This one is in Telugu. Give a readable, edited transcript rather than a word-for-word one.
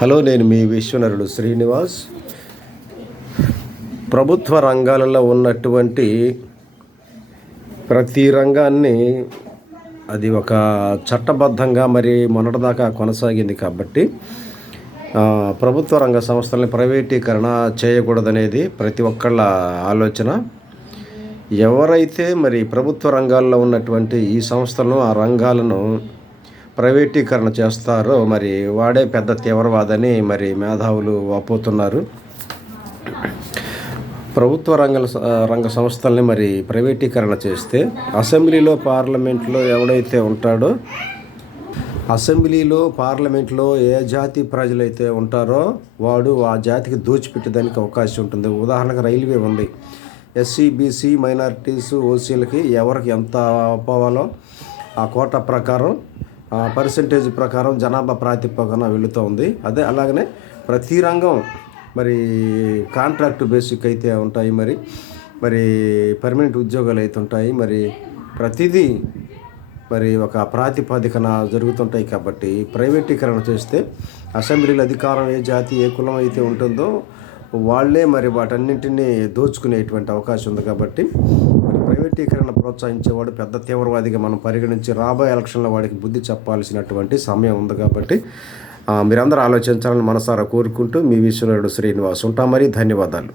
హలో, నేను మీ విశ్వనరుడు శ్రీనివాస్. ప్రభుత్వ రంగాలలో ఉన్నటువంటి ప్రతి రంగాన్ని అది ఒక చట్టబద్ధంగా మరి మొన్నటిదాకా కొనసాగింది కాబట్టి ప్రభుత్వ రంగ సంస్థలని ప్రైవేటీకరణ చేయకూడదనేది ప్రతి ఒక్కళ్ళ ఆలోచన. ఎవరైతే మరి ప్రభుత్వ రంగాల్లో ఉన్నటువంటి ఈ సంస్థలను, ఆ రంగాలను ప్రైవేటీకరణ చేస్తారో మరి వాడే పెద్ద తీవ్రవాదని మరి మేధావులు వాపోతున్నారు. ప్రభుత్వ రంగ సంస్థల్ని మరి ప్రైవేటీకరణ చేస్తే అసెంబ్లీలో, పార్లమెంట్లో ఎవడైతే ఉంటాడో, అసెంబ్లీలో, పార్లమెంట్లో ఏ జాతి ప్రజలైతే ఉంటారో వాడు ఆ జాతికి దోచిపెట్టేదానికి అవకాశం ఉంటుంది. ఉదాహరణకు రైల్వే ఉంది. ఎస్సీ, బీసీ, మైనారిటీస్, ఓసీలకి ఎవరికి ఎంత పోవాలో ఆ కోటా ప్రకారం, పర్సంటేజ్ ప్రకారం, జనాభా ప్రాతిపదికన వెళుతూ ఉంది. అలాగనే ప్రతి రంగం మరి కాంట్రాక్ట్ బేసిక్ అయితే ఉంటాయి, మరి పర్మనెంట్ ఉద్యోగాలు అయితే ఉంటాయి. మరి ప్రతిదీ మరి ఒక ప్రాతిపదికన జరుగుతుంటాయి. కాబట్టి ప్రైవేటీకరణ చేస్తే అసెంబ్లీలో అధికారం ఏ జాతి, ఏ కులం అయితే ఉంటుందో వాళ్ళే మరి వాటన్నింటినీ దోచుకునేటువంటి అవకాశం ఉంది. కాబట్టి ప్రైవేటీకరణ ప్రోత్సహించేవాడు పెద్ద తీవ్రవాదిగా మనం పరిగణించి రాబోయే ఎలక్షన్లో వాడికి బుద్ధి చెప్పాల్సినటువంటి సమయం ఉంది. కాబట్టి మీరందరూ ఆలోచించాలని మనసారా కోరుకుంటూ మీ విశ్వనరుడు శ్రీనివాస్ ఉంటాం. మరి ధన్యవాదాలు.